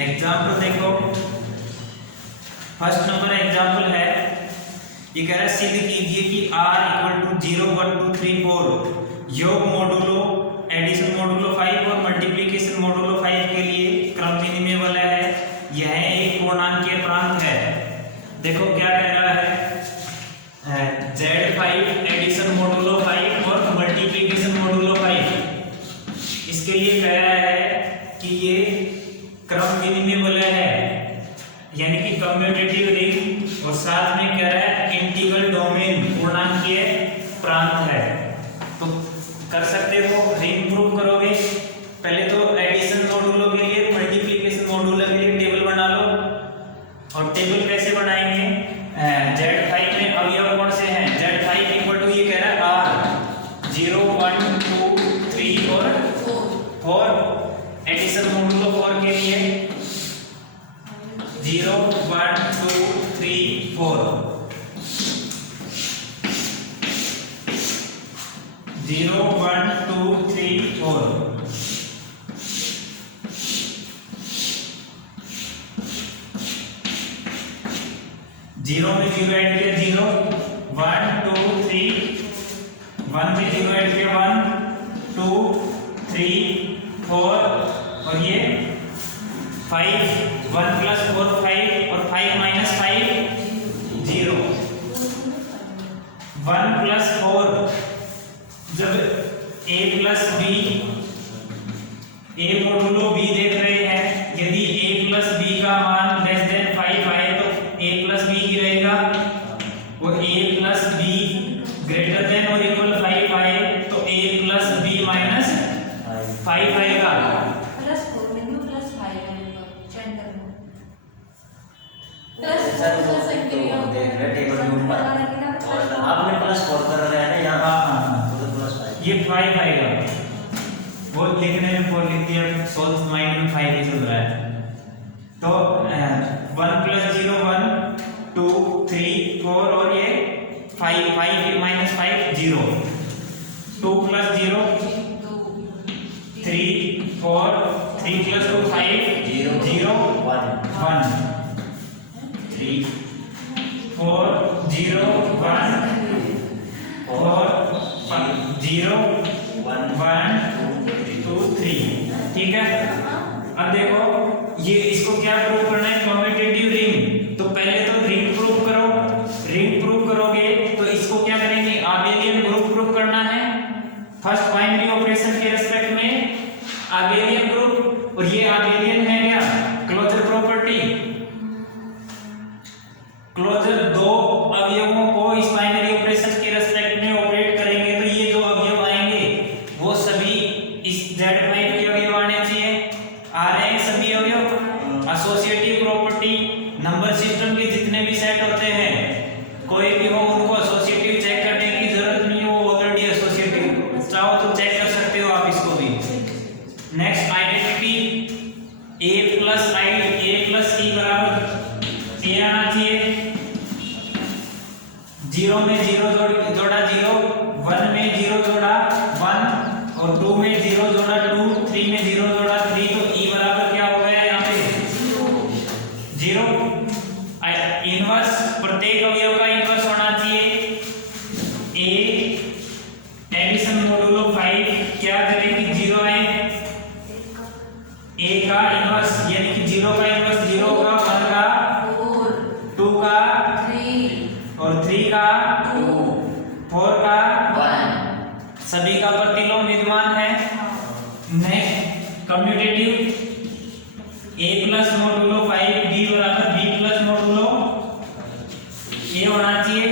Example देखो, first number example है, ये कह रहा है सिद्ध कीजिए कि r इक्वल टू 0 1 2 3 4 योग मोडुलो एडिशन मोडुलो 5 और मल्टीप्लिकेशन मोडुलो 5 के लिए क्रम विनिमय वाला है। यह एक पूर्णांकीय प्रांत है। देखो क्या कह रहा है, z5 एडिशन मोडुलो 5 और मल्टीप्लिकेशन मोडुलो 5, इसके लिए कह रहा है कि ये क्रम विनिमय वाला है, यानी कि कम्यूटेटिव रिंग, और साथ में कह रहा है इंटीग्रल डोमेन पूर्णांकीय प्रांत है। तो कर सकते हो, रिंग प्रूव करोगे। पहले तो एडिशन मोडुलो के लिए, मल्टीप्लिकेशन मोडुलो के लिए टेबल बना लो। और टेबल कैसे बनाएंगे, z5 में अवयव कौन से हैं, z5 इक्वल टू, ये कह रहा है r 0 1 2 3 और 4। एडिशन मोडुलो 4 के लिए 0 1 2 3 4, 0 1 2 3 4। जीरो में जीरो ऐड किया 0 1 2 3, 1 में जीरो ऐड किया 1 2 3 4, और ये 5 1 प्लस 4 5 और 5 माइनस 5 0। 1 प्लस 4, जब a plus b, a modulo b देख रहे हैं, यदि a प्लस b का मान लेस देन 5 आए तो a प्लस b ही रहेगा, और a plus b greater than और इक्वल 5 आए तो a प्लस b माइनस 5 आएगा। आपने प्लस 4 कर रहे हैं ना यहाँ, हाँ, तो प्लस 5, ये 5 आएगा। वो लिखने में बोल लिख दिया, सोल्व माइंड में 5 ही चल रहा है। तो 1 प्लस 0 1 2 3 4, और ये 5 5 माइनस 5 0, 2 प्लस 0 3 4, 3 प्लस 2 5 0 0 1 3 4 0 1 4 0 1 2 3। ठीक है, अब देखो ये इसको क्या प्रूव करना है, कम्यूटेटिव रिंग। तो पहले तो रिंग प्रूव करो। रिंग प्रूव करोगे तो इसको क्या करेंगे, आबेलियन ग्रुप प्रूव करना है। फर्स्ट बाइनरी ऑपरेशन के रिस्पेक्ट में आबेलियन ग्रुप, और ये आबेलियन है क्या, क्लोजर प्रॉपर्टी। क्लोजर दो अवयवों को इस बाइनरी ऑपरेशन के रिस्पेक्ट में ऑपरेट करेंगे तो ये जो अवयव आएंगे वो सभी इस Z5 के अवयव आने चाहिए। आ रहे हैं सभी अवयव। एसोसिएटिव प्रॉपर्टी, नंबर सिस्टम के जितने भी सेट होते हैं, कोई भी हो, उनको एसोसिएटिव चेक करने की जरूरत नहीं है, वो ऑलरेडी एसोसिएटिव, चाहो तो चेक कर सकते हो आप इसको भी। Next identity, a plus c बराबर a आना चाहिए। 0 में 0 जोड़ा 0, 1 में 0 जोड़ा 1, और 2 में 0 जोड़ा 2, 3 में 0 जोड़ा 3, तो e बराबर क्या हो गया यहाँ पे 0। इनवर्स, प्रत्येक अवयव का इनवर्स होना चाहिए। a एडिशन मोडुलो 5 क्या करेगी, 0 है, a का इनवर्स यानी कि 0 का इनवर्स 0 होगा, 1 का 2 का 3 और 3 का 2 4 का 1, सभी का प्रतिलोम विद्यमान है। Next commutative, a plus modulo 5 b बराबर b प्लस मोडुलो a होना चाहिए।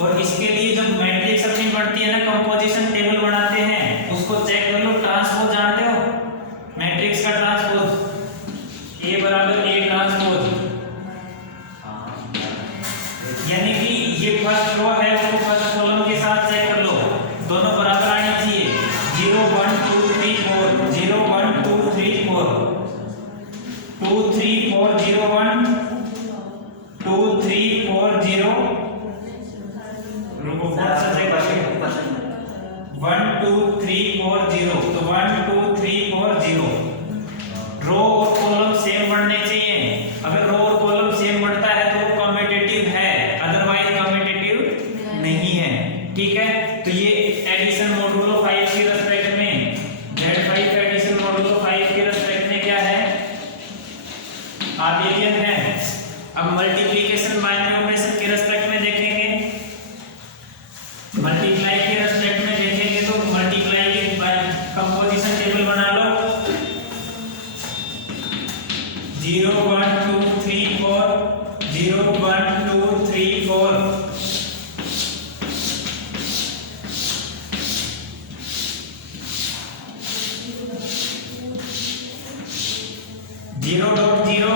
और इसके लिए जब मैट्रिक्स अपनी बढ़ती है ना, कंपोजिशन टेबल बनाते हैं, उसको चेक कर लो। ट्रांसपोज जानते हो, मैट्रिक्स का ट्रांसपोज a बराबर a ट्रांसपोज, यानी कि ये फर्स्ट रो है उसको फर्स्ट कॉलम के साथ चेक कर लो, दोनों बराबर आनी चाहिए। 0 1 2 3 4, 0 1 2 3 4, 2 3 4 0 1 2 3 4 0 1 2 3 4 0.0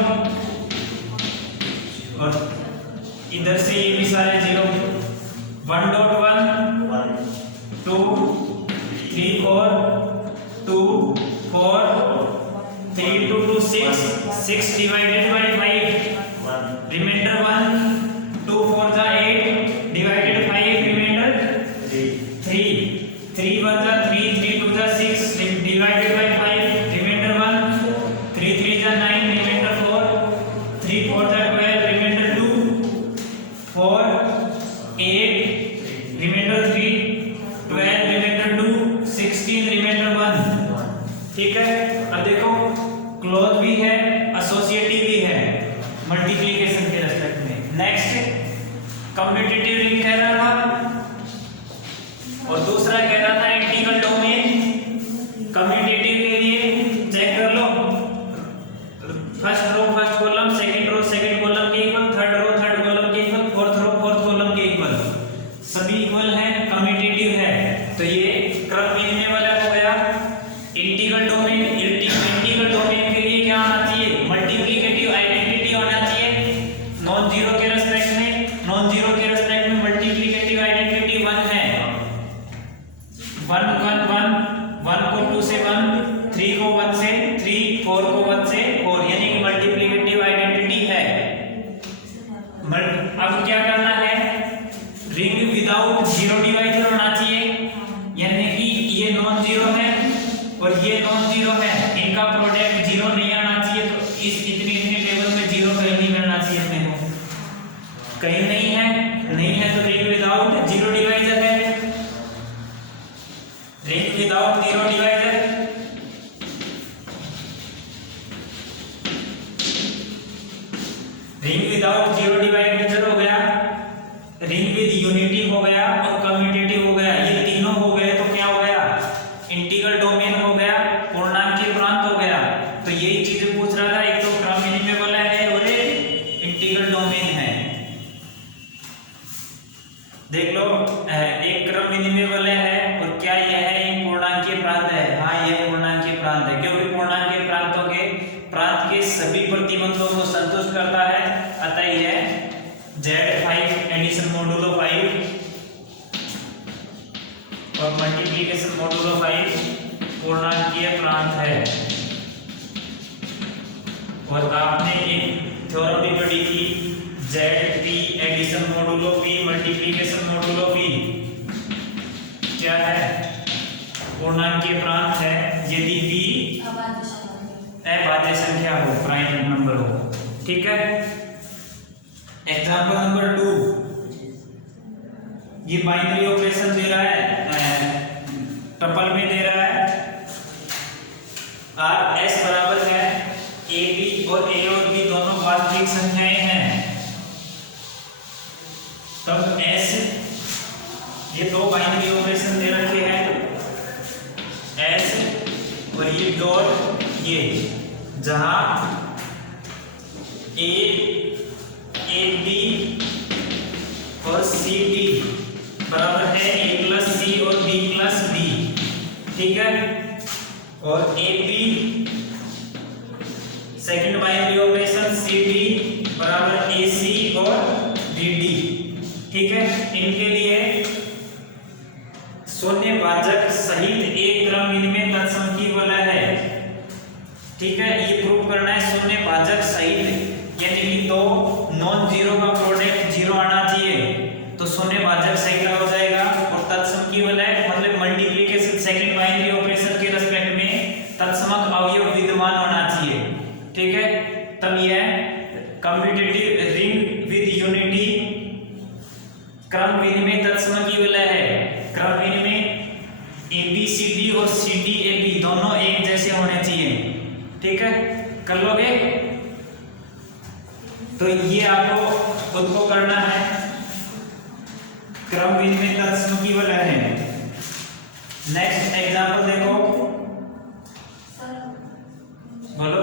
और इधर से ये भी सारे 0 1.1 2 3 4 2 4 3 2 2 6 divided by 5 remainder 1 2 4 जा 8 divided 5 remainder 3 3 1 जा 3 3 2 जा 6 divided by 5 remainder 1 3 3 जा 9 remainder 4 3 4 जा 12 remainder 2 4 8 remainder 3 12 remainder 2 16 remainder 1 ठीक है। अब देखो क्लोज भी है एसोसिएटिव भी है मल्टीप्लिकेशन के रेस्पेक्ट में। नेक्स्ट कम्यूटेटिव रिंग कह रहा था और दूसरा कह रहा था इंटीग्रल डोमेन। कम्यूटेटिव के लिए चेक कर लो, first row first column, second row second column के equal, third row third column के equal, fourth row fourth column के इक्वल, सभी इक्वल है, कम्यूटेटिव है। तो ये क्रम मिलने वाला हो गया। इंटीग्रल डोमेन के लिए क्या आना चाहिए? मल्टीप्लिकेटिव आइडेंटिटी आना चाहिए नॉन जीरो के रेस्पेक्ट में। नॉन जीरो के रेस्पेक्ट में मल्टीप्लिकेटिव आइडेंटिटी 1 है। 1 1 1 1 को 2 से 1, 3 को 1 से 3, 4 को 1 से 4, यानी कि मल्टीप्लिकेटिव आइडेंटिटी है। अब क्या करना है? रिंग विदाउट जीरो डिवाइजर होना चाहिए, यानी कि ये नॉन जीरो है और ये नॉन जीरो है, इनका प्रोडक्ट जीरो नहीं आना चाहिए। तो इस इतनी टेबल में जीरो कहीं नहीं मिलना चाहिए अपने को, कहीं नहीं है तो रिंग विदाउट जीरो डिवाइजर है। Ring without zero divisor ring without zero divisor हो गया, रिंग विद यूनिटी हो गया और कम्यूटेटिव हो गया। ये तीनों हो गए तो क्या हो गया? इंटीग्रल डोमेन हो गया, पूर्णांकीय प्रांत हो गया। तो यही चीज पूछ रहा था, एक तो क्रम मिनिमेबल है और इंटीग्रल डोमेन है। देख लो, एक क्रम मिनिमेबल है और क्या यह है? एक पूर्णांकीय प्रांत है। हाँ, यह पूर्णांकीय प्रांत है, क्योंकि पूर्णांकीय प्रांतों के प्रांत के सभी प्रतिबंधों को संतुष्ट करता है। अतः यह Z5 एडिशन मॉडुलो 5 और मल्टीप्लिकेशन मॉडुलो 5 पूर्णांकीय प्रांत है। और आपने एक थ्योरम भी पढ़ी थी, ZP addition modulo P multiplication modulo P क्या है? पूर्णांकीय प्रांत है यदि P अभाज्य संख्या हो, प्राइम नंबर हो। ठीक है। एग्जांपल नंबर 2, ये बाइनरी ऑपरेशन दे रहा है, ट्रिपल में दे रहा है। S बराबर है AB और A और B दोनों वास्तविक संख्याएं हैं। तब S, ये दो बाइनरी ऑपरेशन दे रखे हैं S और ये डॉट, ये जहां AB और CD बराबर है A प्लस C और B प्लस D। ठीक है। और AB second binary operation CD बराबर AC और DD। ठीक है। इनके लिए शून्य भाजक सहित एक क्रम इनमें तत्सम वाला है। ठीक है। ये प्रूव करना है शून्य भाजक सहित, यानी कि दो नॉन जीरो का प्रोडक्ट जीरो आना चाहिए। तो शून्य भाजक सहित हो जाएगा और तत्सम वाला है, मतलब मल्टीप्लिकेशन सेकंड बाइनरी ऑपरेशन के रेस्पेक्ट में तत्समक अवयव विद्यमान होना चाहिए। ठीक है। तब यह कम्यूटेटिव रिंग विद यूनिटी क्रम विनिमय तत्सम वाला है। क्रम विनिमय ABCD और CDAB दोनों एक जैसे होने चाहिए। ठीक है। कर लोगे? तो ये आपको खुद को करना है। क्रम विनिमय तत्सम वाला है। नेक्स्ट एग्जांपल देखो, बोलो।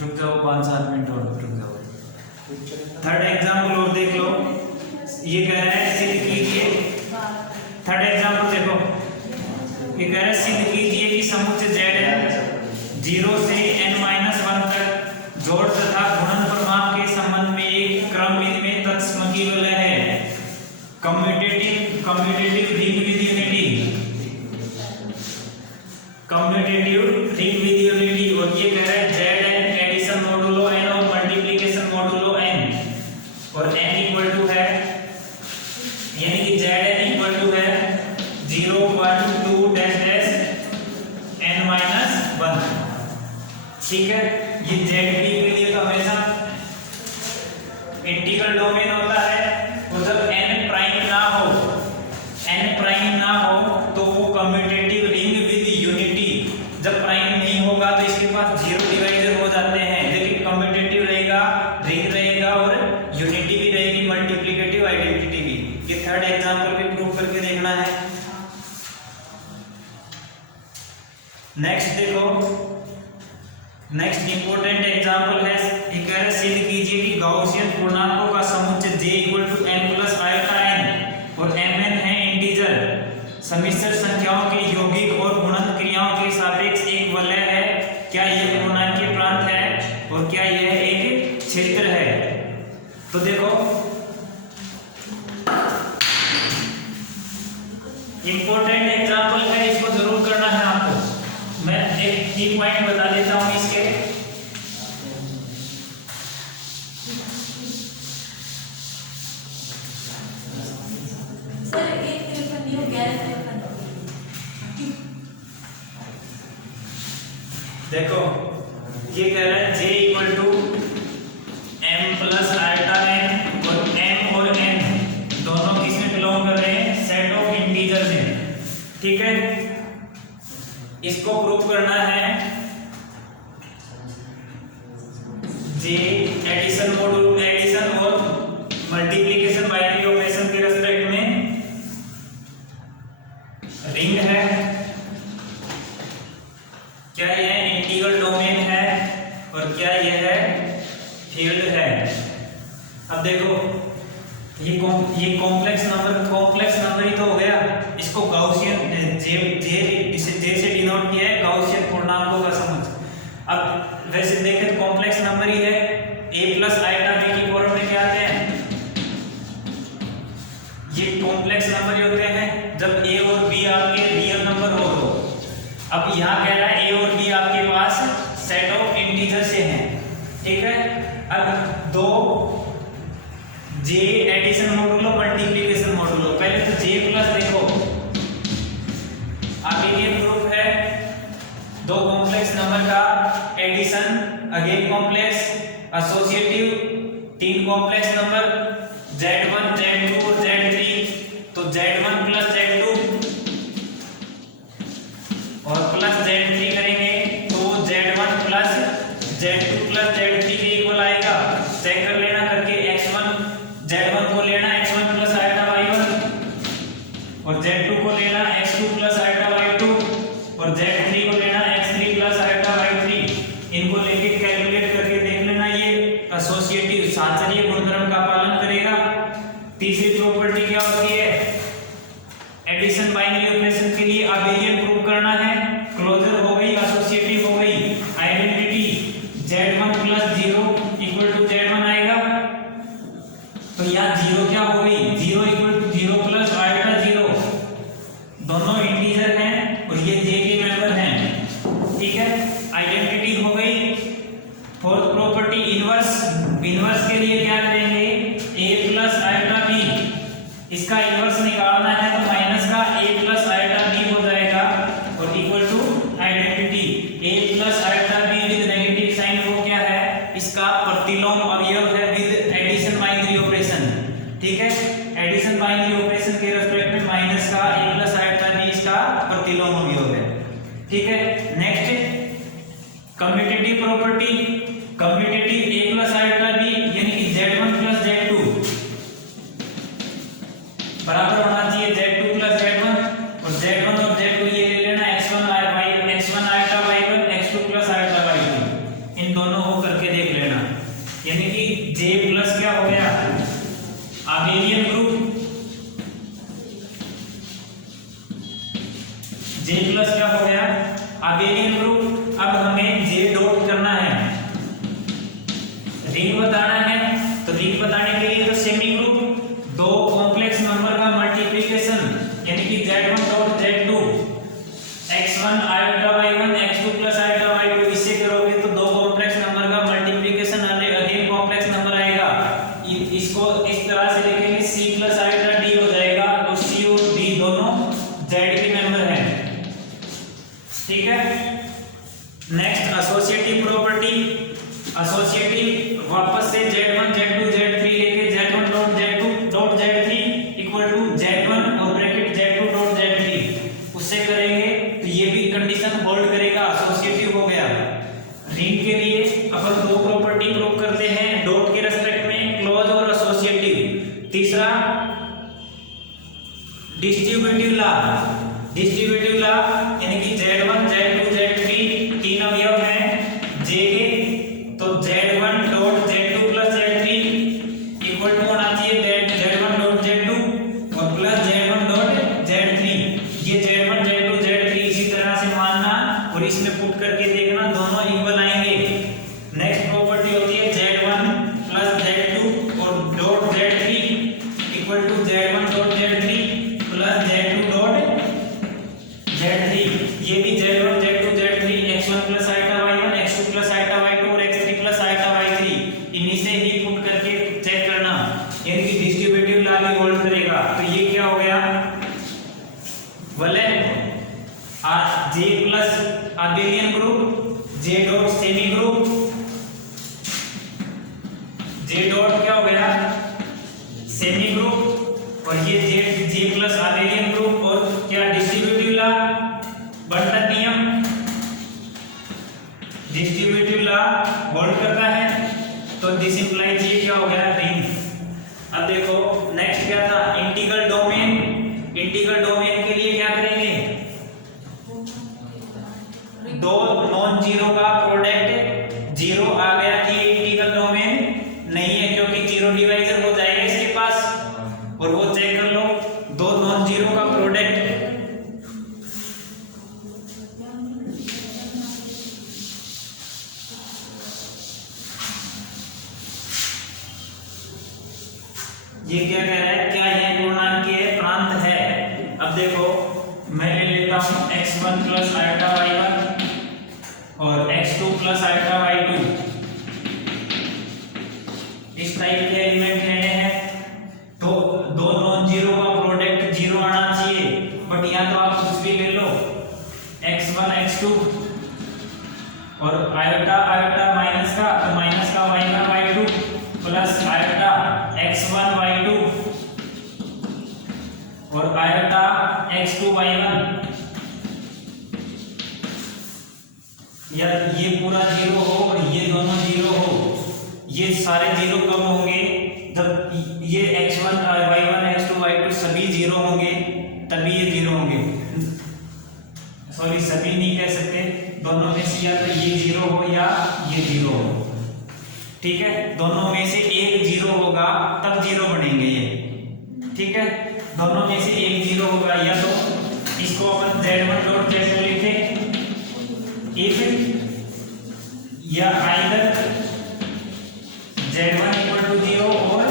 रुक जाओ 5-7 मिनट और रुक जाओ। थर्ड एग्जाम्पल और देख लो। ये कह रहा है सिद्ध कीजिए, थर्ड एग्जाम्पल देखो, ये कह रहा है सिद्ध कीजिए कि समुच्चय Z 0 से n-1 तक जोड़ तथा गुणन परिमाप के संबंध में एक क्रम विधि में तत्सम की वलय है। Commutative ring with unity, commutative ring with unity. और ये कह रहा है Zn एडिशन मॉडुलो n और मल्टीप्लिकेशन मॉडुलो n, और n इक्वल टू है, यानी कि Zn इक्वल टू है 0 1 2 डैश n-1। ठीक है, ये ZP के लिए तो हमेशा इंटीग्रल डोमेन होता है, और जब n प्राइम ना हो तो वो कम्यूटेटिव रिंग विद यूनिटी। जब प्राइम नहीं होगा तो इसके पास जीरो डिवाइजर हो जाते हैं, लेकिन कम्यूटेटिव रहेगा, रिंग रहेगा और यूनिटी भी रहेगी, मल्टीप्लिकेटिव आइडेंटिटी भी। ये थर्ड एग्जांपल भी प्रूव करके देखना है। नेक्स्ट देखो, नेक्स्ट इंपॉर्टेंट एग्जांपल है, ये कह रहा है सिद्ध कीजिए कि गॉसियन पूर्णांकों का समुच्चय J = n + i और mn है इंटीजर, समिश्र संख्याओं के यौगिक और गुणन क्रियाओं के सापेक्ष एक वलय है। क्या यह पूर्णांकीय प्रांत है और क्या यह एक क्षेत्र है? तो देखो इंपॉर्टेंट एग्जांपल है, इसको जरूर करना है आपको। मैं एक की पॉइंट बता देता हूं इसके। देखो ये कह रहा है J = m + i और m और n दोनों किसमें बिलोंग कर रहे हैं? सेट ऑफ इंटीजर में। ठीक है, इसको प्रूव करना है J एडिशन और मल्टीप्लिकेशन बाइनरी ऑपरेशन के रेस्पेक्ट में रिंग है। क्या यह इंटीग्रल डोमेन है और क्या यह फील्ड है? अब देखो ये कॉम्प्लेक्स नंबर ही तो हो गया। इसको गॉसियन J से डिनोट किया है, गॉसियन पूर्णांकों का समुच्चय। अब वैसे देखें तो कॉम्प्लेक्स नंबर ही है, a + i की फॉर्म में क्या आते हैं? ये कॉम्प्लेक्स नंबर ही होते हैं जब a और b आपके रियल नंबर हो तो। अब यहाँ कह रहा है a और b आपके पास सेट ऑफ इंटीजर से हैं। ठीक है, अब दो J addition modulo multiplication modulo. पहले तो J प्लस देखो, आगे ये प्रूफ है दो कॉम्प्लेक्स नंबर का एडिशन, अगेन कॉम्प्लेक्स, एसोसिएटिव, तीन कॉम्प्लेक्स नंबर Z1 Z2 और Z3, तो Z1 + Z2 और प्लस Z3 करेंगे तो Z1 + Z2 + Z3 के इक्वल आएगा। चेक कर लेना करके, Z1 को लेना x1 + i1 और Z2 को लेना x2 + i2 और Z3 को लेना x3 + i3। इनको लेके कैलकुलेट करके देख लेना, ये एसोसिएटिव साहचर्य गुणधर्म का पालन करेगा। तीसरी प्रॉपर्टी क्या होती है? एडिशन बाइनरी ऑपरेशन के लिए अबेलियन प्रूव करना है। क्लोजर हो गई, एसोसिएटिव हो गई, आइडेंटिटी Z1 + 0 = Z1 आएगा। तो यहाँ 0 क्या हो गई? 0 = 0 + i0, दोनों इंटीजर हैं और ये J के मेंबर हैं। ठीक है, आइडेंटिटी हो गई। फोर्थ प्रॉपर्टी इनवर्स के लिए क्या करेंगे? a + i इसका इनवर्स निकालना है तो माइनस का a + i हो जाएगा और equal to identity a + i with negative sign. वो क्या है? इसका प्रतिलोम अवयव है विद एडिशन बाइनरी ऑपरेशन। ठीक है, एडिशन बाइनरी ऑपरेशन के रिस्पेक्ट में माइनस का a + i इसका प्रतिलोम अवयव है। ठीक है, next commutative property, commutative a + i यानी कि Z1 + Z2 बराबर होना चाहिए Z2 + Z1 और Z1 और Z2 ये ले लेना x1 i डिस्ट्रीब्यूटिव ला यानी कि Z1 Z2 Z3 तीन अवयव हैं J के, तो Z1 dot Z2 plus Z3 equal to होना चाहिए Z1 डॉट Z2 और प्लस Z1 डॉट Z3। ये Z1 Z2 Z3 इसी तरह से मानना और इसमें पुट करके देखना दोनों इक्वल आएंगे। नेक्स्ट प्रॉपर्टी होती है Z1 प्लस Z2 और dot Z3 equal to Z1 dot Z3 plus Z2 dot Z3। ये भी Z1 Z2 Z3 x1 plus iota y1 x2 plus iota y2 और x3 प्लस आइटा y3 इन्हीं से ही put करके check करना, यानी कि डिस्ट्रीब्यूटिव लॉ भी होल्ड करेगा। तो ये क्या हो गया, बोले J plus abelian group J dot semi group, J dot क्या हो गया सेमी ग्रुप और ये J प्लस अबेलियन ग्रुप और क्या डिस्ट्रीब्यूटिव लॉ बंटन नियम, डिस्ट्रीब्यूटिव लॉ होल्ड करता है। तो दिस इंप्लाइज ये क्या हो गया रिंग। अब देखो नेक्स्ट क्या था इंटीग्रल डोमेन। इंटीग्रल डोमेन के लिए क्या करेंगे, दो नॉन जीरो का प्रोडक्ट जीरो आ गया कि इंटीग्रल डोमेन नहीं है, क्योंकि जीरो डिवाइजर हो जाएगा इसके पास और वो चेक कर लो दो नॉन जीरो का प्रोडक्ट ये क्या कह रहा है, क्या यह पूर्णांकीय प्रांत है। अब देखो मैं ले लेता हूं x1 प्लस आइटा y1 और x2 प्लस आइटा y2, इस टाइप के एलिमेंट लेने हैं। तो दो नॉन जीरो का प्रोडक्ट जीरो आना चाहिए, बट यहाँ तो आप कुछ भी ले लो x1 x2 और आइटा आइटा माइनस का तो माइनस का y1 y2 plus iota x1 y2 और आइटा x2 y1, या ये पूरा जीरो हो और ये दोनों जीरो हो। ये सारे जीरो कब होंगे, जब ये x1 y1 x2 y2 सभी जीरो होंगे तभी ये जीरो होंगे। सॉरी सभी नहीं कह सकते, दोनों में से या तो ये जीरो हो या ये जीरो हो, ठीक है। दोनों में से एक जीरो होगा तब जीरो बनेंगे ये, ठीक है। दोनों में से एक जीरो होगा, या तो इसको अपन Z1 डॉट Z2 लिखे इफ या आइदर Z1 इक्वल टू 0 और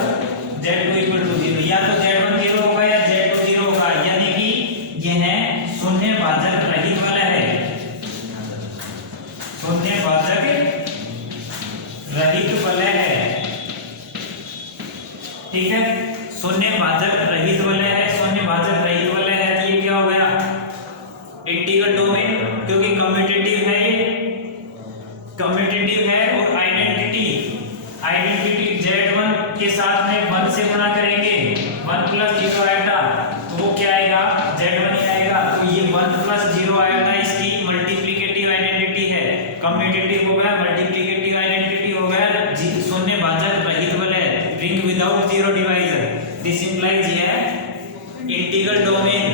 Z2 इक्वल टू 0, या तो Z1 0 होगा या Z2 0 होगा, यानी कि यह शून्य भाजक रहित वाला है, शून्य भाजक रहित वलय है, ठीक है। शून्य भाजक रहित वलय है, शून्य भाजक रहित वलय है, तो ये क्या हो गया इंटीग्रल डोमेन, क्योंकि कम्यूटेटिव है, ये कम्यूटेटिव है। और आइडेंटिटी Z1 के साथ में 1 से गुणा करेंगे 1 प्लस 0 आएगा तो वो क्या आएगा Z1 ही आएगा। तो ये 1 प्लस 0 आएगा इसकी मल्टीप्लिकेटिव आइडेंटिटी है, कम्यूटेटिव हो गया, मल्टीप्लिकेटिव आइडेंटिटी हो गया, शून्य भाजक रहित वलय, ring without zero divisor. This implies यह इंटीग्रल डोमेन,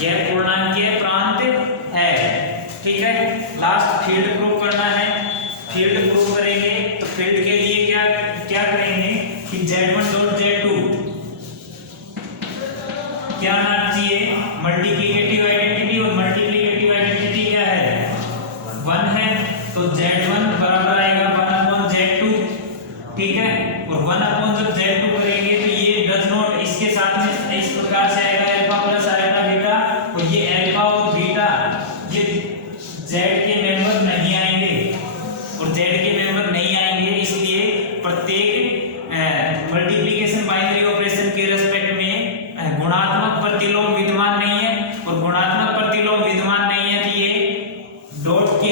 यह पूर्णांकीय प्रांत है, ठीक है। लास्ट फील्ड प्रूव करना है, फील्ड प्रूव करेंगे तो फील्ड के लिए क्या क्या करेंगे कि Z1 डॉट Z2 क्या आना चाहिए मल्टीप्लिकेटिव आइडेंटिटी, और मल्टीप्लिकेटिव आइडेंटिटी क्या है 1 है, तो Z1 बराबर आएगा 1 अपॉन Z2, ठीक है। और 1 अपॉन जब Z2 करेंगे तो ये डज नॉट, इसके साथ में इस प्रकार से आएगा अल्फा प्लस आएगा बीटा, और ये अल्फा और बीटा ये Z के मेंबर नहीं आएंगे, और Z के मेंबर नहीं आएंगे, इसलिए प्रत्येक मल्टीप्लिकेशन बाइनरी ऑपरेशन के रेस्पेक्ट में गुणात्मक प्रतिलोम विद्यमान नहीं है, और गुणात्मक प्रतिलोम विद्यमान नहीं है तो ये डॉट के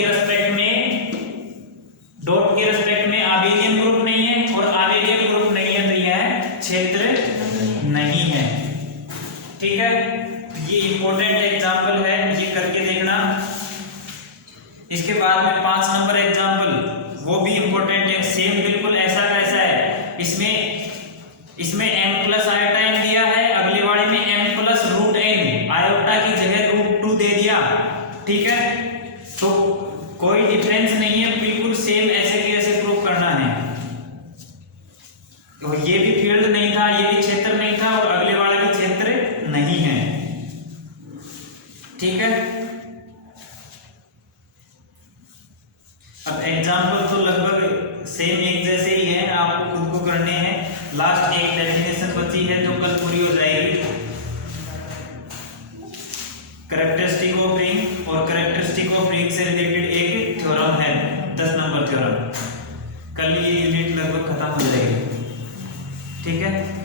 रेस्पेक्ट में आबेलियन ग्रुप नहीं है, और आबेलियन ग्रुप नहीं है तो यह क्षेत्र नहीं है, ठीक है। ये इंपॉर्टेंट एग्जांपल है, ये करके देखना। इसके बाद में 5 नंबर एग्जांपल वो भी इंपॉर्टेंट है, सेम बिल्कुल ऐसा कैसा है, इसमें m प्लस आइटा n दिया है, अगली वाली में m प्लस रूट n अब एग्जाम्पल तो लगभग सेम एक जैसे ही है, आपको खुद को करने हैं। लास्ट एक डेफिनेशन बची है जो कल पूरी हो जाएगी। कैरेक्टरिस्टिक ऑफ रिंग और कैरेक्टरिस्टिक ऑफ रिंग से रिलेटेड एक थ्योरम है, 10 नंबर थ्योरम। कल ये यूनिट लगभग खत्म हो जाएगी, ठीक है।